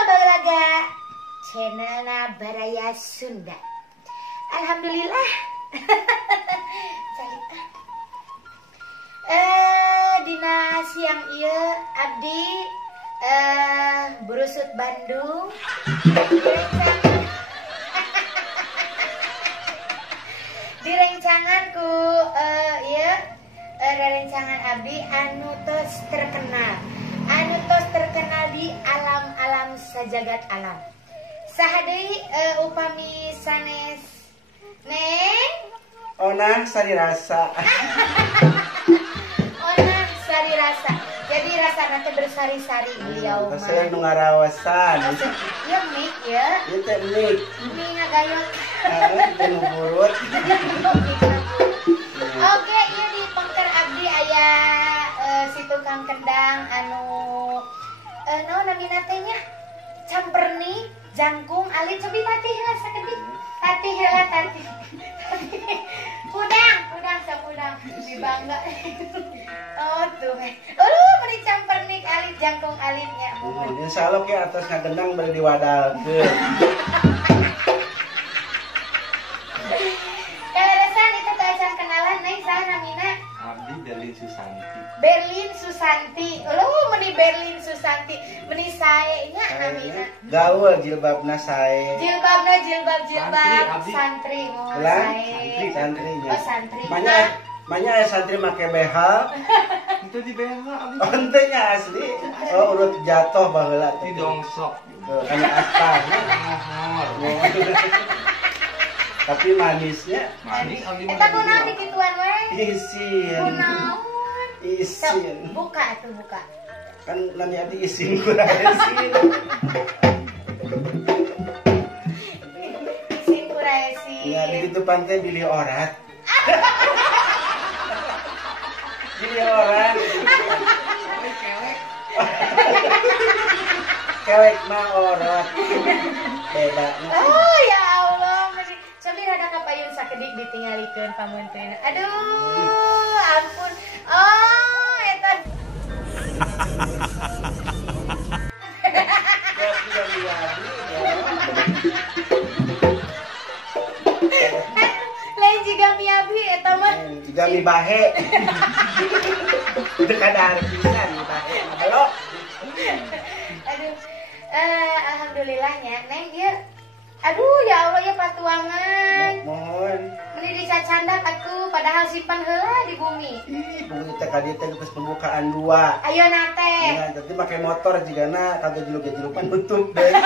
Balaga channelna Baraya Sunda. Alhamdulillah. Dina siang ieu abdi Burusut Bandung. Direncangan ku rerencangan abdi anu tos terkenal di alam-alam sajagat alam. Saha deui upami sanes Neng Onah sari rasa. Onah sari rasa. Jadi rasana teh bersari-sari beliau mah. Saya nu ngaraosan. Ieu mik ya. Ieu teh mik. Mik ngagayot. Nu burut. Oke, ieu di pengker abdi aya si tukang kendang anu naon namina teh nya? Camperni, jangkung, alit cobi tatih heula sakedik. Tatih heula tatih. Udang sapudang dibangga. Oh tuh. Meni campernik alit jangkung alitnya. Insyaallah ke atas ngagendang bari diwadalkeun. Kaleresan itu teh acan kenalan Neng saha namina? Abdi Berlin Susanti. Berlin Susanti. Meni Berlin Susanti. Meni sae nya namina. Gaul jilbabna sae. Jilbab santri. Oh, sae. Santrinya. Oh, santri. Manya aya santri make behal. Itu di BH abdi. Oh, henteu nya asli. Oh, urut jatuh baheula Di dongsok. Kana aspal. Mohor. Tapi manisnya Manis abdi mah. Eta kunaon dikituan we? isin. Kunaon? Isin. Buka atuh buka. Kan nami abdi isin kurang isin. Isin kuraisin. Ya di gitu pantai pilih orat. Pilih orat. Kelek mah orat. Beda. Oh ya Allah, cobi rada kapayun sakedik ditinggalikeun pamunteuna. Aduh, ampun. Oh, eta. Lain jiga miabi eta mah. Juga mi bahe. Itu kadar pisan mi bahe. Belok. Aduh. Alhamdulillahnya Neng dia. Aduh ya Allah ya patuangan. Mohon. Meni dicacandak aku padahal simpan heula di bumi. Ih, bumi teh ka dieu teh geus pembukaan 2. Ayeuna teh. Ya, tapi make motor jigana kagak julug-julupan nutup deui.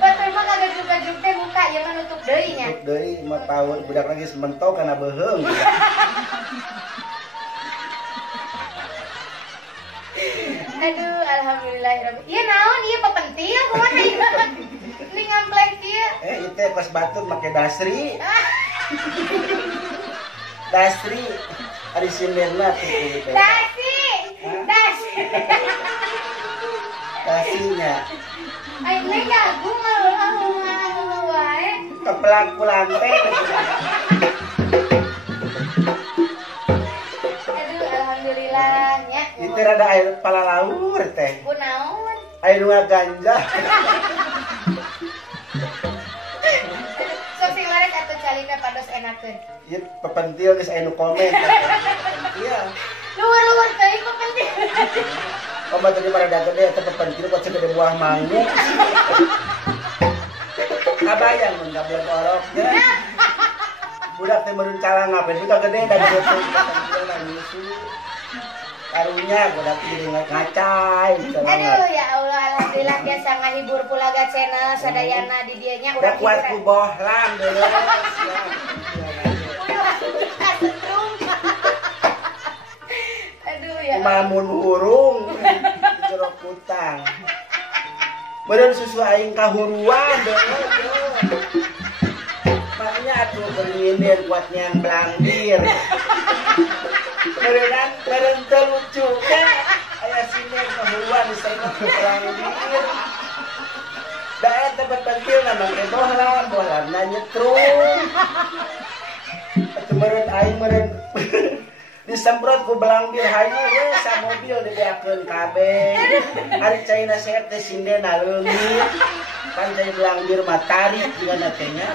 Betul mah kagak juga-juga teh buka ieu mah nutup deui nya. Nutup deui 5 tahun budak lagi sementok kana beuheung. Aduh, alhamdulillahirabbil. Ieu naon ieu pepentil kumaha ieu? Ini ngamplek ieu. Ieu teh pas batur make dasri. Dasri ari sinderna teh. Dasi. Dasinya. Ayo Neng gagu mah wae. Kepelang-pulang teh. Aduh, alhamdulillahnya. Itu rada air pala laur teh. Kunaon? Air nu ganja. Sok sing lares atuh calina pados enakeun. Ieu pepentil geus aya nu komen. Iya. Luar teuing pepentil. Obat tadi pada gede eta pepentil kok segede buah mangga. Kabayang mun da bulan orok. Budak teh meureun calang ngapen budak gede dan gitu. Karunya budak jadi ngacai. Aduh ya Allah, alhamdulillah biasa ngahibur Pulaga Channel sadayana di dieu nya udah kuat ku bohlam deui. Aduh ya. Mamun urung jerok kutang. Meureun susu aing kahuruan deui. Makanya atuh bernyindir kuatnya yang belangdir. Meureun teu lucu kan aya siner kahuruan disebut belangdir. Da eta pentil nama teh bohlamna nyetrum. Atuh meureun aing disemprot ku belambir hayu we sa mobil dibeakeun kabeh. Ari caina sehat teh sindena leungit. Kan cai belambir mah tarik dina teh nya.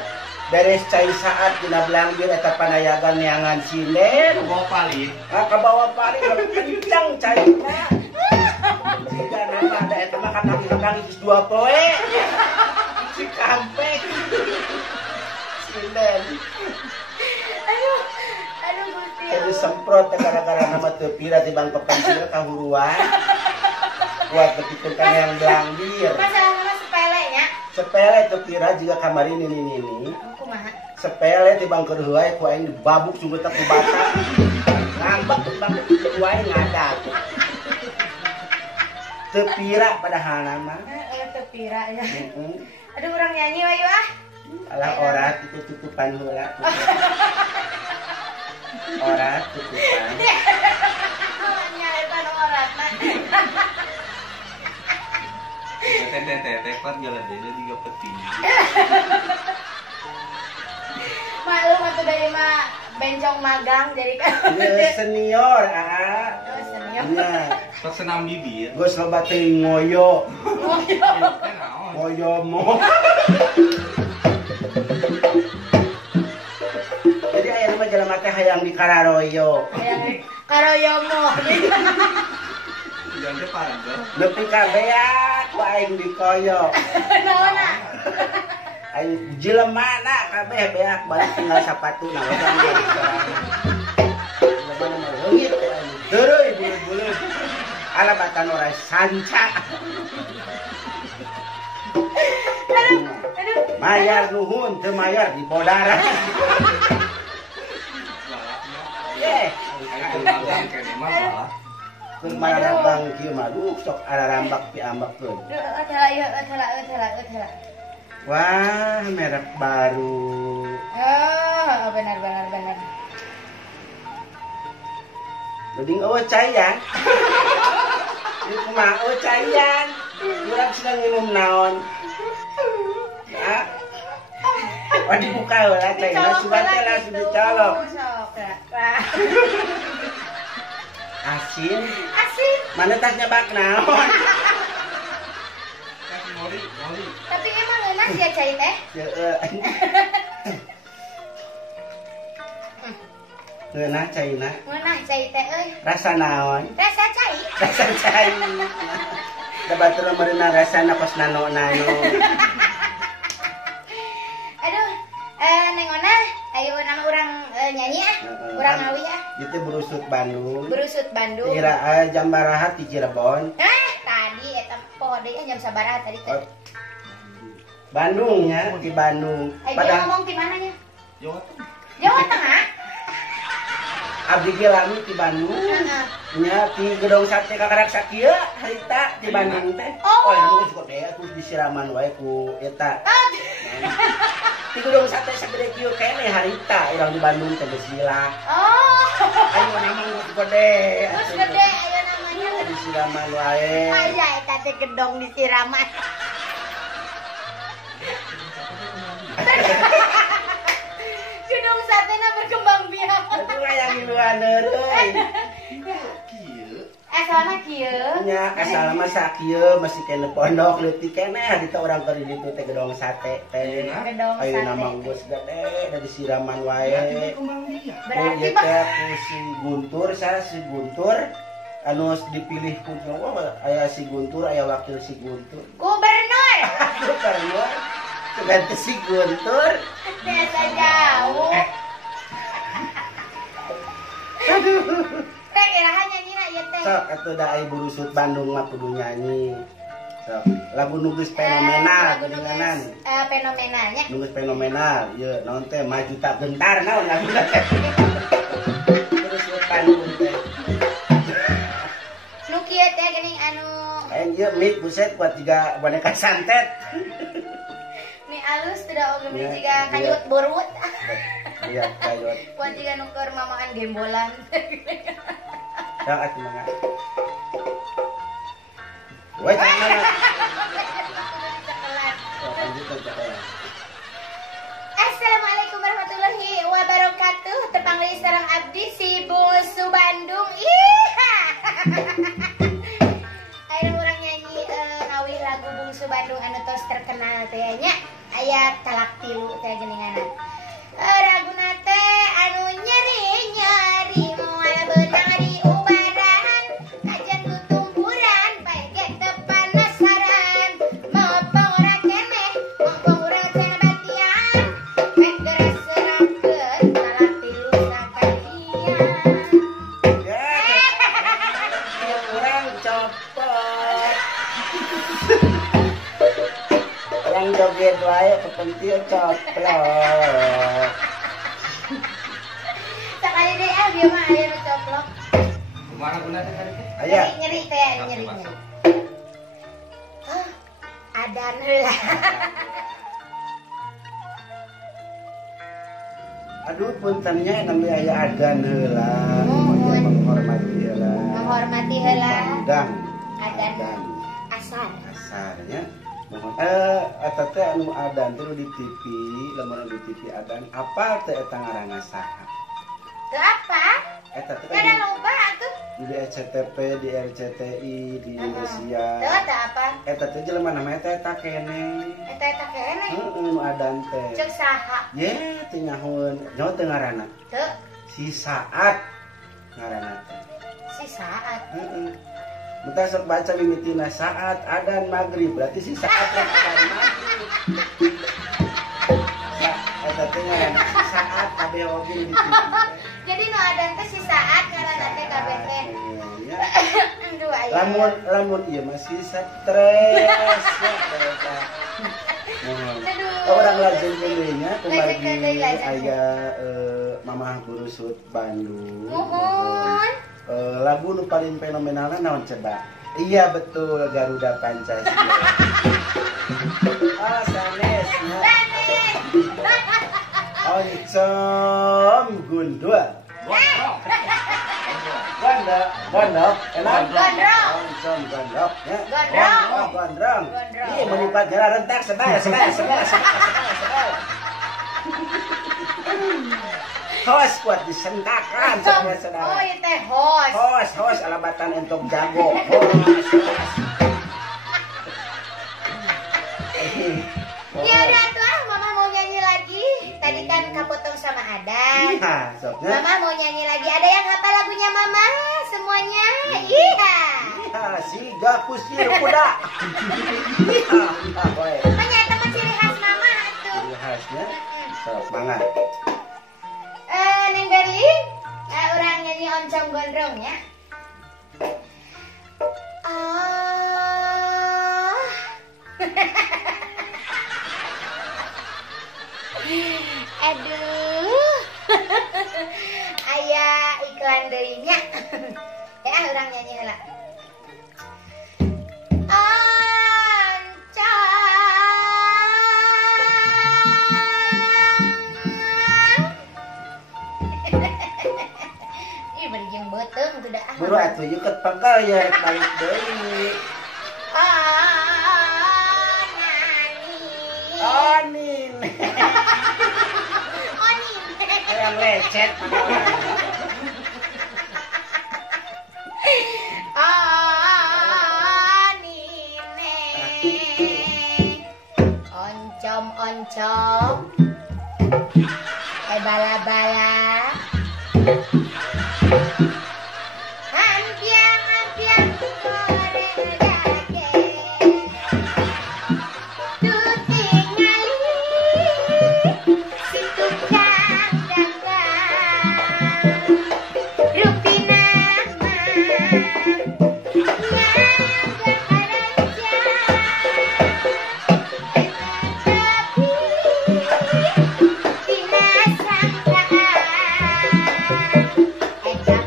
Beres cai saat dina belambir eta panayagan neangan sinden. Bawa paling. Ka bawah paling lebih kencang caina. Jika nama ada eta mah kan kaki geus 2 poe. Si kampek. Sinden. Aduh Gusti. Jadi semprot gara-gara nama teu pira tibang pepensil kahuruan. Buat bepikeun kana yang belambir. Masalah nama sepele nya. Sepele teu pira juga kamari ini. Kumaha? Sepele tibang keur heuai ku aing babuk sungguh teu ku bata. Ngambek tibang ku aing ngadat. Teu pira padahal nama. Teu pira ya. Heeh. Aduh urang nyanyi wae ah. Alah orat itu tutupan heula. Orat tutupan. Nyaetan oratna. Tete kan jalan dia juga penting. Maklum atuh dari mah bencong magang jadi kan. Ieu senior ah. Oh, senior. Nya, Sok senam bibir. geus loba teuing ngoyo. Kenal. Ngoyo mo. Jadi aya nama jelema teh hayang dikararoyo. Karoyomo. Jangan panggil. Nepi ka beak ku aing dikoyo. Naona? Aing jelema na kabeh beak balik tinggal sapatu na. Jelema mah leungit teureui bulu-bulu. Ala batan ora sanca. Mayar nuhun teu mayar di bodara. Ye, Ayo magang kene mah salah. keur mararabang kieu mah sok ararambak piambakkeun. Eutheula. Wah, merek baru. Oh, benar. Mending eueuh cayan. Ieu kumaha eueuh cayan. Urang sedang minum naon. Ah. Oh dibuka heula cayan, sudah teh langsung dicolok. Asin. Mana tasnya bak naon? Kasih mori. Tapi emang enak ya cai teh? Heeh. Ngeunah caina. Ngeunah cai teh euy. Rasa naon? Rasa cai. Rasa cai. Da batur meureunan rasana kos nano-nano. Aduh, Neng Ona, ayo nama urang nyanyi ah. Urang ngawi ah. Itu berusut Bandung. Berusut Bandung. Kira jam baraha di Cirebon. Tadi eta poho deui jam sabaraha tadi teh. Bandungnya di Bandung. Dia ngomong di mananya? Jawa Tengah. Jawa Tengah. Abdi ge lami di Bandung. Heeh. Nya di gedung sate kakarak sakieu harita di Bandung teh. Oh. Yang geus gede terus disiraman wae ku eta. Di gedung sate sagede kieu keneh harita urang di Bandung teh geus gila. Oh. Ayo nama geus gede. Terus gede aya namanya. Disiraman wae. Aya eta teh gedong disiraman. Gedung satena berkembang biak. Itu yang miluan deureuy. Kieu. Asalna kieu. Nya asal mah sakieu masih kene pondok leutik keneh harita urang keur di ditu teh gedong sate teh. Gedong Ayo sate. nama geus gede da disiraman wae. Kembang biak. Oh Berarti ieu mah teh ku si Guntur si Guntur anu dipilih ku Jawa aya si Guntur aya wakil si Guntur. gubernur. Gubernur ganti si Guntur. Desa jauh. Teh iraha nyanyina ieu teh. Sok atuh da ai burusut Bandung mah kudu nyanyi. Sok lagu nulis fenomenal geninganan. Fenomenalnya. Nulis fenomenal. Ieu naon teh maju tak gentar naon lagu teh. Burusut Bandung teh. Nu kieu teh geuning anu Aing ieu mik buset buat tiga boneka santet. mi alus teu da oge mi Ya, jiga iya. kanyut borut. Iya, kayot. Buat jiga nu keur mamaan gembolan. Dah atuh mangga. Wes mana? Assalamualaikum warahmatullahi wabarakatuh. Tepang deui sareng abdi si Bung Suban Ayo urang nyanyi ngawih lagu Bungsu Bandung anu tos terkenal teh nya. Aya talak tilu teh geuninganna. Raguna teh anu nyeri-nyeri moal beunang di ubaran kajen tutumpuran bae ge teu panasaran mopong ora keneh mopong ora cenah bagian rek geus serapkeun talak tilu sakalian. Ya, kurang copot. Orang joget wae kepentil coplok. Sakali deui ah bieu mah aya nu coplok. Kumaha guna teh tadi? Aya. Nyeri teh nyeri. Masuk. Adan heula. Aduh puntennya namanya aya adan heula. Mohon. Menghormati heula. Menghormati heula. Pandang. Adan asar. Asarnya mohon eta teh anu adan teh di TV, lamun di TV adan apa teh eta ngaranna saha? Teu apa? Eta teh Kada loba atuh. di RCTP, di RCTI, di Teu Indonesia. teu apa? Eta teh jelema namanya teh eta keneh. Eta keneh. Heeh, nu adan teh. Ceuk saha? Ye, teu nyahoeun. Nyaho teh ngaranna? Teu Si Saat ngaranna teh. si saat. Heeh. Muntah sok baca mimitina saat adan maghrib berarti si saat yang adan maghrib. Eta teh ngaranna si Saat kabeh oge di TV. Jadi nu adan teh si saat ngaranna teh kabeh teh. Ya. Aduh aya. Lamun ieu masih stres ya ternyata. Aduh. Orang lajeng deui Lajeng kembali deui, lajeng. aya Mamah Burusut Bandung. Mohon. Lagu nu paling fenomenalna naon coba? Iya betul Garuda Pancasila. Ah sanes nya. Oncom gundul. Gondok, gondok, enak. Gondrong. Oncom gondok, ya. Gondrong. Oh, gondrong. Gondrong. Ih, menipat jalan rentak sebal. Hos kuat disentakan saudara-saudara. Oh, ieu teh host. Hos alabatan entok jago. Hos. Ya udah tuh, Mama mau nyanyi lagi. Tadi kan kapotong sama Adan. Iya, soknya. Mama mau nyanyi lagi. Ada yang hafal lagunya Mama? Semuanya? Iya. Iya, siga kusir kuda. Iya, boy. Ternyata mah ciri khas Mama tuh. Ciri khasnya. Sok banget. Neng Berlin, orang nyanyi oncom gondrong ya. Ah. Aduh. Aya iklan deui nya. Ya urang nyanyi heula. Ih bari jeung beuteung teu dah. Buru atuh yeuh ket pangkal ya balik deui. Onin. Onin. Yang lecet. Oncom. Bala-bala. Hampiang goreng daging. Tuh tingali si tukang dagang. Rupina mah nganggur aja. Tina sangkaan. Ejang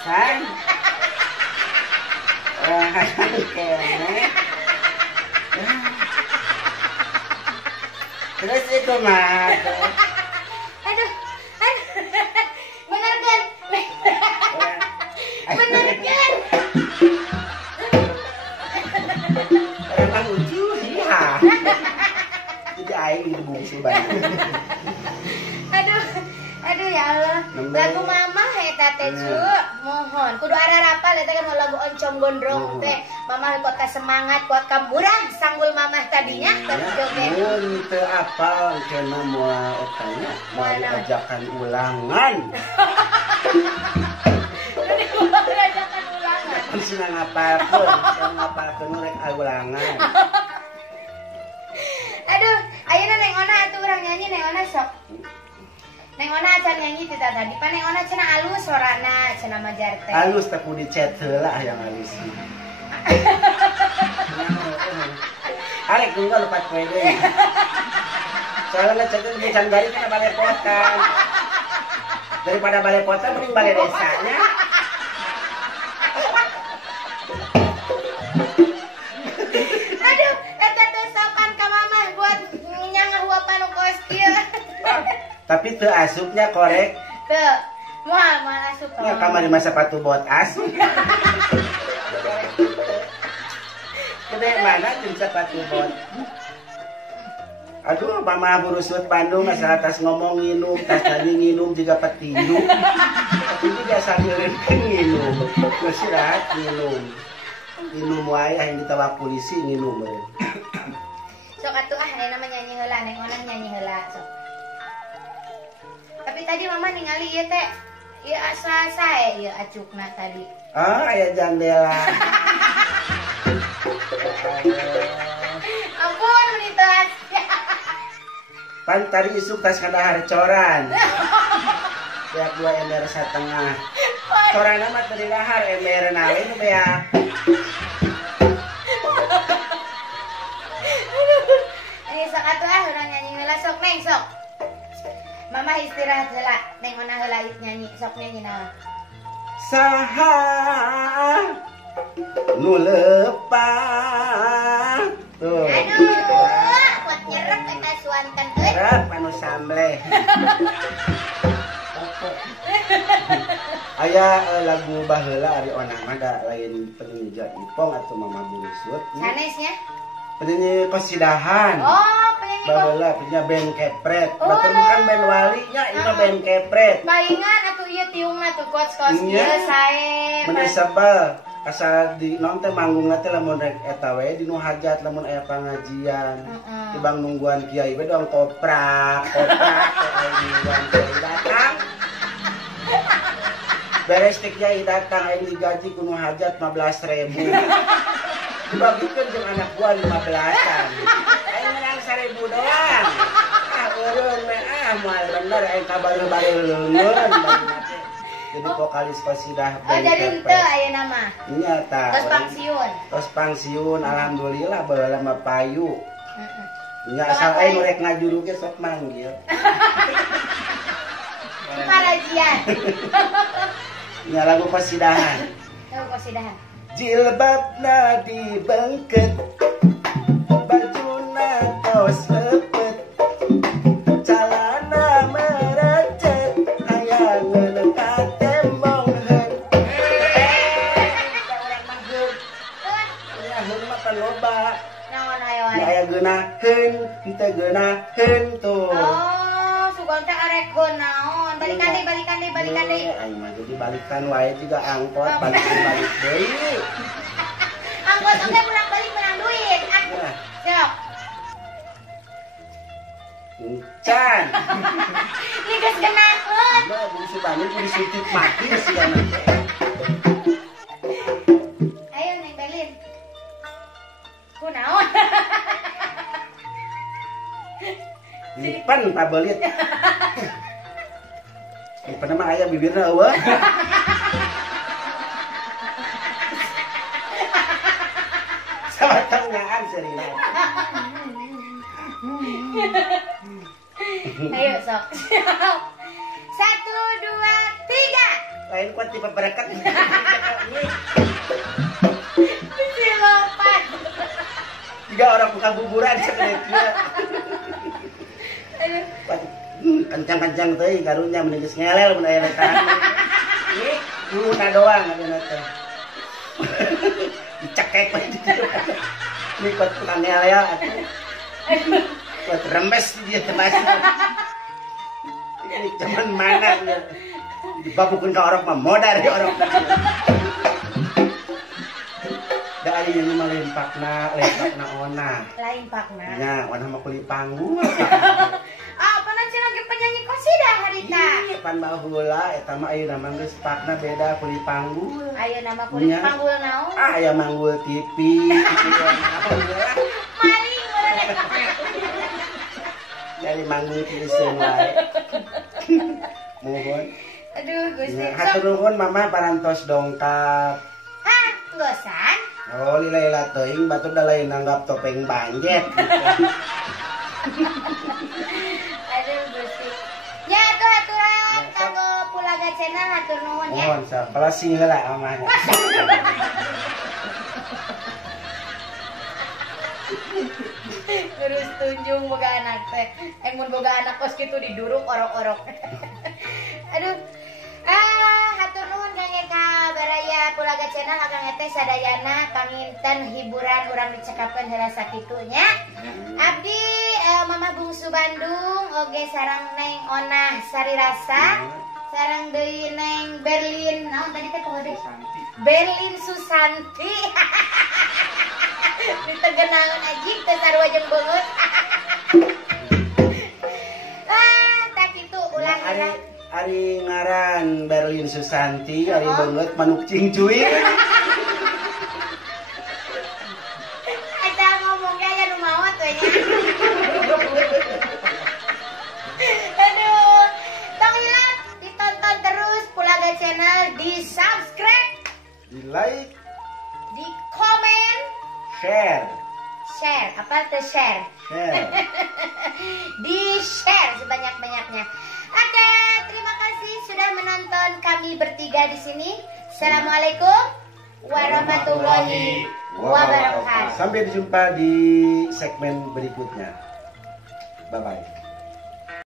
pisan. Kene. Terus itu mah. Aduh. Bener kan? Bener kan? Emang lucu iya. Jadi aing di bungsu banget. Aduh ya Allah. Lagu mama eta teh cu, mohon. Kudu ararapal eta kan lagu oncom gondrong teh. Mama kuat ka semangat, kuat ka murah sanggul mamah tadinya teh teh. Mun teu apal kena moal eta nya, moal diajakan ulangan. Ajakan ulangan. Bisa ngapalkeun rek ulangan. Aduh, ayeuna Neng Ona atuh urang nyanyi Neng Ona sok. Neng Ona acan nyanyi teh tadi. Pa Neng Ona cenah alus sorana cenah majar teh. Alus teh kudu dicet heula yang alus. Arek tunggal lepat poe deui. Soalnya cekeun di Canggari kana balepotan. Daripada balepotan mending balai desanya. Aduh, eta teh sokan ka mamah buat nyangah huapan kos kieu. Tapi teu asupnya korek. Teu, moal asup ka Ya mamah. kamari mah sepatu bot asup. Gede mana jeung sepatu bot. Aduh, mama burusut Bandung asa atas ngomong nginum, tas tadi nginum juga petinju. Itu biasa ngeureunkeun nginum. Geus istirahat nginum. Nginum wae yang ditawak polisi nginum meureun. Sok atuh ayeuna mah nyanyi heula Neng Ona nyanyi heula sok. Tapi tadi mama ningali ieu teh ieu asa sae ieu acukna tadi. Ah, aya jandela. Ampun unitas. Pan tadi isuk tas kadahar coran. Ya 2 ember setengah. Coran mah teu dahar ember nawe nu beak. Sok atuh urang nyanyi heula sok Neng sok. Mama istirahat heula, Neng Ona heula nyanyi, sok nyanyi naon. Saha nu lepas. Tuh. Aduh, kuat nyerep eta suanten euy. Rap anu samleh. Aya lagu baheula ari Ona mah da lain penyanyi Ipong atau Mama Burusut. Sanesnya? Penyanyi Kosidahan. Oh, penyanyi kok. Baheula penyanyi band Kepret. Oh, Batur bukan band Wali nya, ieu band Kepret. Palingan atuh ieu tiungna tuh kos-kos Iya. ieu sae. Bener sebel. Asa di naon teh manggungna teh lamun rek eta we di nu hajat lamun aya pangajian. Tibang nungguan kiai we dong koprak teh nungguan kiai datang. Beres teh kiai datang aing digaji ku nu hajat 15.000. Dibagikeun jeung anak gua 15-an. Aing menang 1.000 doang. Eureun we moal bener aing kabareu-bareuleungeun jadi vokalis Kosidah band dari Kepret. henteu ayeuna mah. Iya tah. Terus pensiun. Terus pensiun alhamdulillah baheula mah payu. Nya Sok asal apa, aing rek ngajuru ge sok manggil. Parajian. Nya lagu Kosidahan. Tuh kosidahan. Jilbabna dibengket, bajuna tos lepet, calana merecet, hayang ngedekat tembong heun. Urang mah heun. Ya heun mah kan loba. Naon aya wae. Ya aya geunaheun, henteu geunaheun tuh. Oh, sugan teh arek heun naon. Balikan deui, balikan deui, balikan deui. Aing mah jadi balikan wae juga angkot, balik deui. Angkot oke pulang balik menang duit. Ah, Nah, sok. Can. Ini geus geunaheun. Mbak, bungsu banget kudu disuntik mati sigana. Ayo Neng Belin. Kunaon? Lipan pabelit. Lipan mah aya bibirna eueuh. Sawatangaan serina. Ayo sok. 1, 2, 3. Lain kuat tipe berkat. Si lompat. Tiga orang buka buburan sekedek dia. Aduh. Kencang-kencang teh karunya mending geus ngelel mun aya tahan. Ini duluna doang adeuna teh. Dicekek we di dieu. Ini kuat tukang ngelel atuh. Kuat rembes dia teh mas. Ini zaman mana ya? Dibabukeun ka orok mah modar ya orok. Da ari ieu mah lempakna ona. Lain pakna. Nya, ona mah kuli panggung. Apa nanti lagi penyanyi kosida harita? Ih, pan baheula eta mah ayeuna mah geus pakna beda kuli panggul. Ayo nama kulit Nya. panggul naon? Ah, aya manggul TV. Maling urang. Dari manggul pisan wae. Mohon. Aduh, Gusti. Ya, hatur nuhun mama parantos dongkap. Ah, gosan. Oh, lila teuing batur da lain nanggap topeng banjet. Aduh, Gusti. Ya, tuh aturan kanggo Pulaga Channel hatur nuhun ya. Mohon sa, closing heula mamanya. Terus tunjung boga anak teh. Mun boga anak kos kitu diduruk orok-orok. Aduh. Hatur nuhun Kang Eka baraya Pulaga Channel Akang Ete sadayana panginten hiburan urang dicekapeun heula sakitu nya. Abdi Mama Bungsu Bandung oge sareng Neng Onah Sari Rasa. Sareng deui Neng Berlin. Naon tadi teh poho deui? Berlin Susanti. Ditegenaun aji teh sarua jeung beungeut. Tak kitu ulah heula. Ari ngaran Berlin Susanti, ari beungeut manuk cingcuing. Eta ngomong ge aya nu maot we nya. Aduh, tong hilap ditonton terus Pulaga Channel, di-subscribe, Di like, di komen, share. apa tuh share? Share. Di-share sebanyak-banyaknya. Oke, terima kasih sudah menonton kami bertiga di sini. Assalamualaikum warahmatullahi wabarakatuh. Sampai jumpa di segmen berikutnya. Bye bye.